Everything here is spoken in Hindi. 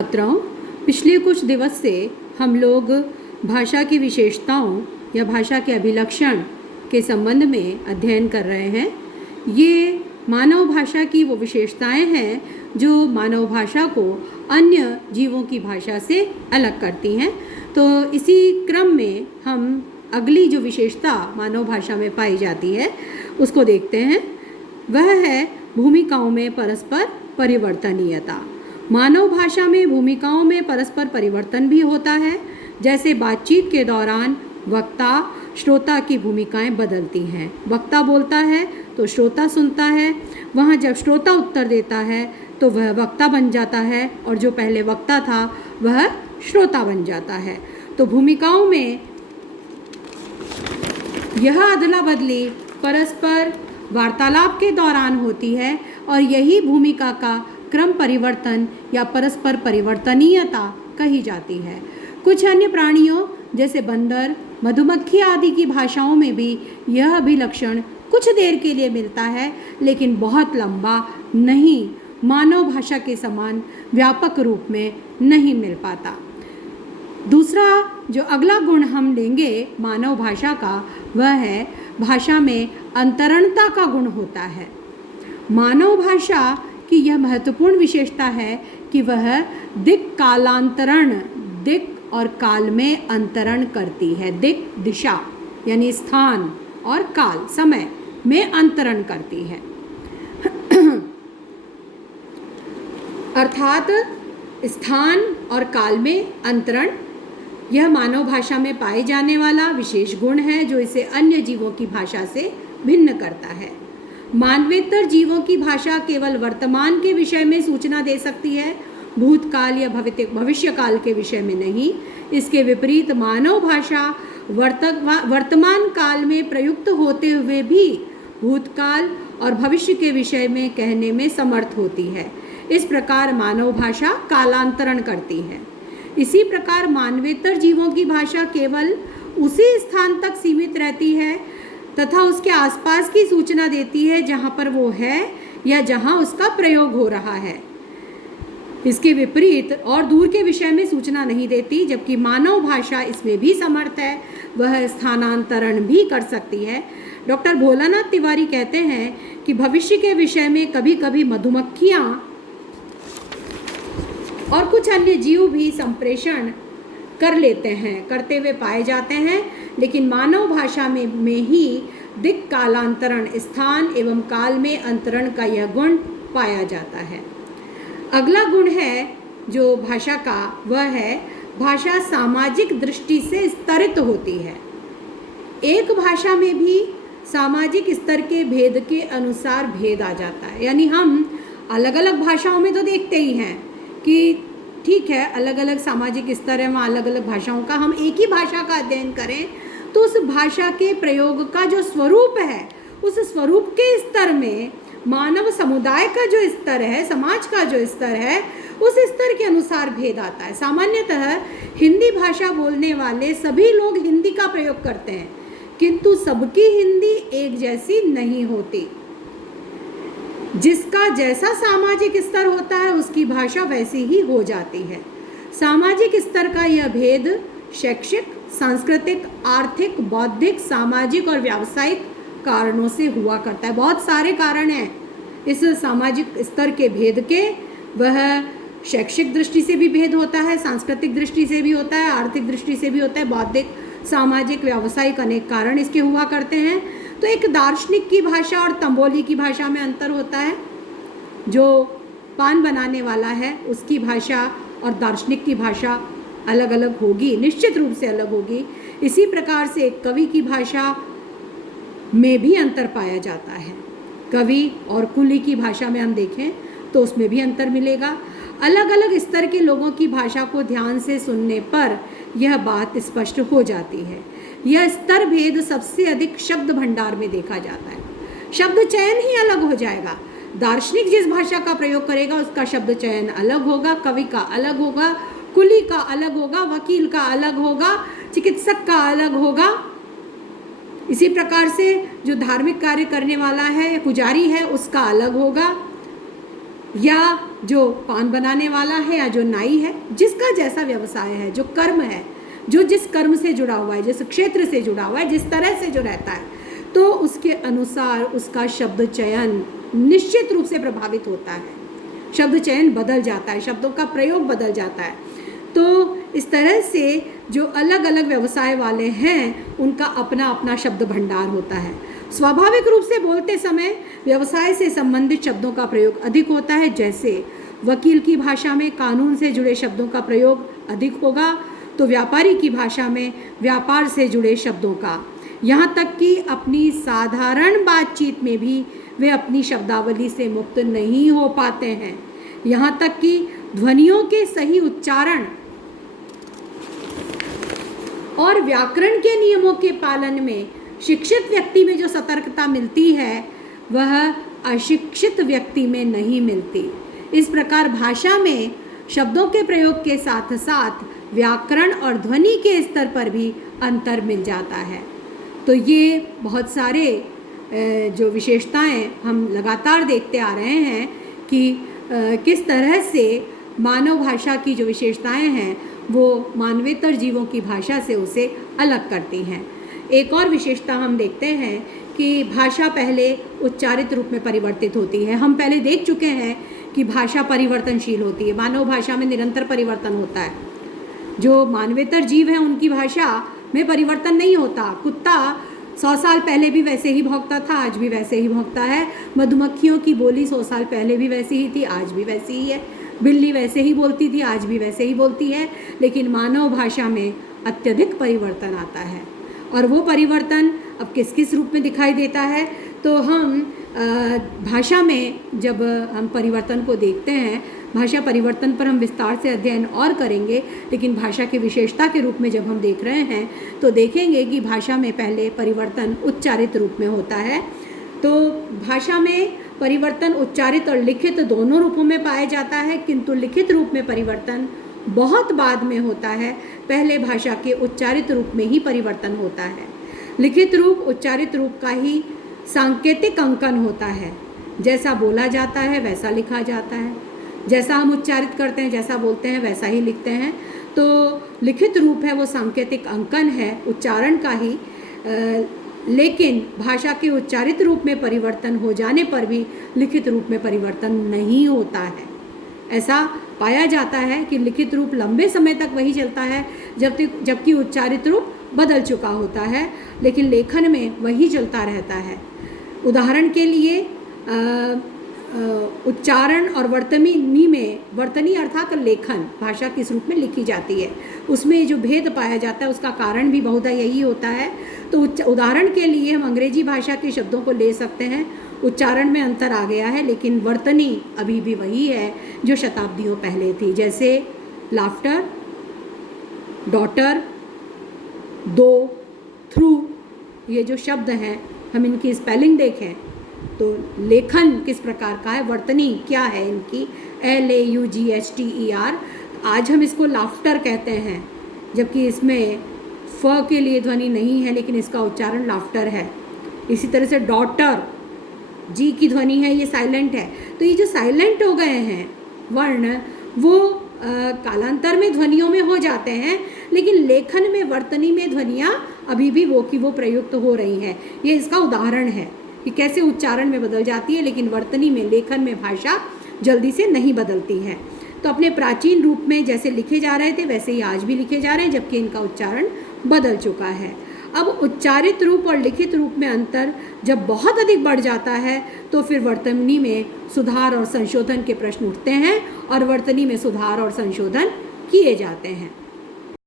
छात्राओं, पिछले कुछ दिवस से हम लोग भाषा की विशेषताओं या भाषा के अभिलक्षण के संबंध में अध्ययन कर रहे हैं। ये मानव भाषा की वो विशेषताएं हैं जो मानव भाषा को अन्य जीवों की भाषा से अलग करती हैं। तो इसी क्रम में हम अगली जो विशेषता मानव भाषा में पाई जाती है उसको देखते हैं। वह है भूमिकाओं में परस्पर परिवर्तनीयता। मानव भाषा में भूमिकाओं में परस्पर परिवर्तन भी होता है। जैसे बातचीत के दौरान वक्ता श्रोता की भूमिकाएं बदलती हैं। वक्ता बोलता है तो श्रोता सुनता है। वहाँ जब श्रोता उत्तर देता है तो वह वक्ता बन जाता है और जो पहले वक्ता था वह श्रोता बन जाता है। तो भूमिकाओं में यह अदला बदली परस्पर वार्तालाप के दौरान होती है और यही भूमिका का क्रम परिवर्तन या परस्पर परिवर्तनीयता कही जाती है। कुछ अन्य प्राणियों जैसे बंदर, मधुमक्खी आदि की भाषाओं में भी यह अभिलक्षण कुछ देर के लिए मिलता है, लेकिन बहुत लंबा नहीं, मानव भाषा के समान व्यापक रूप में नहीं मिल पाता। दूसरा जो अगला गुण हम लेंगे मानव भाषा का, वह है भाषा में अंतरणता का गुण होता है। मानव भाषा की यह महत्वपूर्ण विशेषता है कि वह दिक् कालांतरण, दिक् और काल में अंतरण करती है। दिक् दिशा यानी स्थान और काल समय में अंतरण करती है। अर्थात स्थान और काल में अंतरण यह मानव भाषा में पाए जाने वाला विशेष गुण है जो इसे अन्य जीवों की भाषा से भिन्न करता है। मानवेतर जीवों की भाषा केवल वर्तमान के विषय में सूचना दे सकती है, भूतकाल या भविष्य काल के विषय में नहीं। इसके विपरीत मानव भाषा वर्तमान काल में प्रयुक्त होते हुए भी भूतकाल और भविष्य के विषय में कहने में समर्थ होती है। इस प्रकार मानव भाषा कालांतरण करती है। इसी प्रकार मानवेतर जीवों की भाषा केवल उसी स्थान तक सीमित रहती है तथा उसके आसपास की सूचना देती है जहाँ पर वो है या जहाँ उसका प्रयोग हो रहा है। इसके विपरीत और दूर के विषय में सूचना नहीं देती, जबकि मानव भाषा इसमें भी समर्थ है, वह स्थानांतरण भी कर सकती है। डॉक्टर भोलानाथ तिवारी कहते हैं कि भविष्य के विषय में कभी कभी मधुमक्खियाँ और कुछ अन्य जीव भी संप्रेषण करते हुए पाए जाते हैं, लेकिन मानव भाषा में ही दिक् कालांतरण, स्थान एवं काल में अंतरण का यह गुण पाया जाता है। अगला गुण है जो भाषा का, वह है भाषा सामाजिक दृष्टि से स्तरित होती है। एक भाषा में भी सामाजिक स्तर के भेद के अनुसार भेद आ जाता है। यानी हम अलग अलग भाषाओं में तो देखते ही हैं कि ठीक है, अलग अलग सामाजिक स्तर है, वहाँ अलग अलग भाषाओं का हम एक ही भाषा का अध्ययन करें तो उस भाषा के प्रयोग का जो स्वरूप है, उस स्वरूप के स्तर में मानव समुदाय का जो स्तर है, समाज का जो स्तर है, उस स्तर के अनुसार भेद आता है। सामान्यतः हिंदी भाषा बोलने वाले सभी लोग हिंदी का प्रयोग करते हैं, किंतु सबकी हिंदी एक जैसी नहीं होती। जिसका जैसा सामाजिक स्तर होता है उसकी भाषा वैसी ही हो जाती है। सामाजिक स्तर का यह भेद शैक्षिक, सांस्कृतिक, आर्थिक, बौद्धिक, सामाजिक और व्यावसायिक कारणों से हुआ करता है। बहुत सारे कारण हैं इस सामाजिक स्तर के भेद के। वह शैक्षिक दृष्टि से भी भेद होता है, सांस्कृतिक दृष्टि से भी होता है, आर्थिक दृष्टि से भी होता है, बौद्धिक, सामाजिक, व्यावसायिक अनेक कारण इसके हुआ करते हैं। तो एक दार्शनिक की भाषा और तंबोली की भाषा में अंतर होता है। जो पान बनाने वाला है उसकी भाषा और दार्शनिक की भाषा अलग अलग होगी, निश्चित रूप से अलग होगी। इसी प्रकार से एक कवि की भाषा में भी अंतर पाया जाता है। कवि और कुली की भाषा में हम देखें तो उसमें भी अंतर मिलेगा। अलग अलग स्तर के लोगों की भाषा को ध्यान से सुनने पर यह बात स्पष्ट हो जाती है। यह स्तर भेद सबसे अधिक शब्द भंडार में देखा जाता है। शब्द चयन ही अलग हो जाएगा। दार्शनिक जिस भाषा का प्रयोग करेगा उसका शब्द चयन अलग होगा, कवि का अलग होगा, कुली का अलग होगा, वकील का अलग होगा, चिकित्सक का अलग होगा। इसी प्रकार से जो धार्मिक कार्य करने वाला है, पुजारी है, उसका अलग होगा। या जो पान बनाने वाला है या जो नाई है, जिसका जैसा व्यवसाय है, जो कर्म है, जो जिस कर्म से जुड़ा हुआ है, जिस क्षेत्र से जुड़ा हुआ है, जिस तरह से जो रहता है, तो उसके अनुसार उसका शब्द चयन निश्चित रूप से प्रभावित होता है। शब्द चयन बदल जाता है, शब्दों का प्रयोग बदल जाता है। तो इस तरह से जो अलग अलग व्यवसाय वाले हैं उनका अपना अपना शब्द भंडार होता है। स्वाभाविक रूप से बोलते समय व्यवसाय से संबंधित शब्दों का प्रयोग अधिक होता है। जैसे वकील की भाषा में कानून से जुड़े शब्दों का प्रयोग अधिक होगा, तो व्यापारी की भाषा में व्यापार से जुड़े शब्दों का, यहाँ तक कि अपनी साधारण बातचीत में भी वे अपनी शब्दावली से मुक्त नहीं हो पाते हैं। यहाँ तक कि ध्वनियों के सही उच्चारण और व्याकरण के नियमों के पालन में शिक्षित व्यक्ति में जो सतर्कता मिलती है वह अशिक्षित व्यक्ति में नहीं मिलती। इस प्रकार भाषा में शब्दों के प्रयोग के साथ साथ व्याकरण और ध्वनि के स्तर पर भी अंतर मिल जाता है। तो ये बहुत सारे जो विशेषताएं हम लगातार देखते आ रहे हैं कि किस तरह से मानव भाषा की जो विशेषताएं हैं वो मानवेतर जीवों की भाषा से उसे अलग करती हैं। एक और विशेषता हम देखते हैं कि भाषा पहले उच्चारित रूप में परिवर्तित होती है। हम पहले देख चुके हैं कि भाषा परिवर्तनशील होती है, मानव भाषा में निरंतर परिवर्तन होता है। जो मानवेतर जीव हैं उनकी भाषा में परिवर्तन नहीं होता। कुत्ता 100 साल पहले भी वैसे ही भौंकता था, आज भी वैसे ही भौंकता है। मधुमक्खियों की बोली 100 साल पहले भी वैसी ही थी, आज भी वैसी ही है। बिल्ली वैसे ही बोलती थी, आज भी वैसे ही बोलती है। लेकिन मानव भाषा में अत्यधिक परिवर्तन आता है, और वो परिवर्तन अब किस किस रूप में दिखाई देता है। तो हम भाषा में जब हम परिवर्तन को देखते हैं, भाषा परिवर्तन पर हम विस्तार से अध्ययन और करेंगे, लेकिन भाषा की विशेषता के रूप में जब हम देख रहे हैं तो देखेंगे कि भाषा में पहले परिवर्तन उच्चारित रूप में होता है। तो भाषा में परिवर्तन उच्चारित और लिखित दोनों रूपों में पाया जाता है, किंतु लिखित रूप में परिवर्तन बहुत बाद में होता है। पहले भाषा के उच्चारित रूप में ही परिवर्तन होता है। लिखित रूप उच्चारित रूप का ही सांकेतिक अंकन होता है। जैसा बोला जाता है वैसा लिखा जाता है, जैसा हम उच्चारित करते हैं, जैसा बोलते हैं वैसा ही लिखते हैं। तो लिखित रूप है वो सांकेतिक अंकन है उच्चारण का ही, लेकिन भाषा के उच्चारित रूप में परिवर्तन हो जाने पर भी लिखित रूप में परिवर्तन नहीं होता है। ऐसा पाया जाता है कि लिखित रूप लंबे समय तक वही चलता है जबकि उच्चारित रूप बदल चुका होता है, लेकिन लेखन में वही चलता रहता है। उदाहरण के लिए उच्चारण और वर्तनी अर्थात लेखन भाषा किस रूप में लिखी जाती है, उसमें जो भेद पाया जाता है उसका कारण भी बहुधा यही होता है। तो उदाहरण के लिए हम अंग्रेजी भाषा के शब्दों को ले सकते हैं। उच्चारण में अंतर आ गया है, लेकिन वर्तनी अभी भी वही है जो शताब्दियों पहले थी। जैसे लाफ्टर, डॉटर, दो, थ्रू, ये जो शब्द हैं हम इनकी स्पेलिंग देखें तो लेखन किस प्रकार का है, वर्तनी क्या है इनकी, LAUGHTER। आज हम इसको लाफ्टर कहते हैं, जबकि इसमें फ के लिए ध्वनि नहीं है, लेकिन इसका उच्चारण लाफ्टर है। इसी तरह से डॉटर, जी की ध्वनि है, ये साइलेंट है। तो ये जो साइलेंट हो गए हैं वर्ण, वो कालांतर में ध्वनियों में हो जाते हैं, लेकिन लेखन में वर्तनी में ध्वनियाँ अभी भी वो की वो प्रयुक्त हो रही हैं। ये इसका उदाहरण है कि कैसे उच्चारण में बदल जाती है, लेकिन वर्तनी में, लेखन में भाषा जल्दी से नहीं बदलती है। तो अपने प्राचीन रूप में जैसे लिखे जा रहे थे वैसे ही आज भी लिखे जा रहे हैं, जबकि इनका उच्चारण बदल चुका है। अब उच्चारित रूप और लिखित रूप में अंतर जब बहुत अधिक बढ़ जाता है तो फिर वर्तनी में सुधार और संशोधन के प्रश्न उठते हैं, और वर्तनी में सुधार और संशोधन किए जाते हैं।